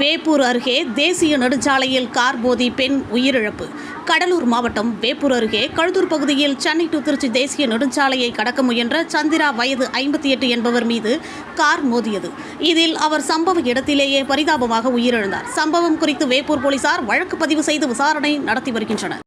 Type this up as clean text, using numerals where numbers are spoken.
வேப்பூர் அருகே தேசிய நெடுஞ்சாலையில் கார் மோதி பெண் உயிரிழப்பு. கடலூர் மாவட்டம் வேப்பூர் அருகே கழுதூர் பகுதியில் சென்னை டு திருச்சி தேசிய நெடுஞ்சாலையை கடக்க முயன்ற சந்திரா வயது 58 என்பவர் மீது கார் மோதியது. இதில் அவர் சம்பவ இடத்திலேயே பரிதாபமாக உயிரிழந்தார். சம்பவம் குறித்து வேப்பூர் போலீசார் வழக்கு பதிவு செய்து விசாரணை நடத்தி வருகின்றனர்.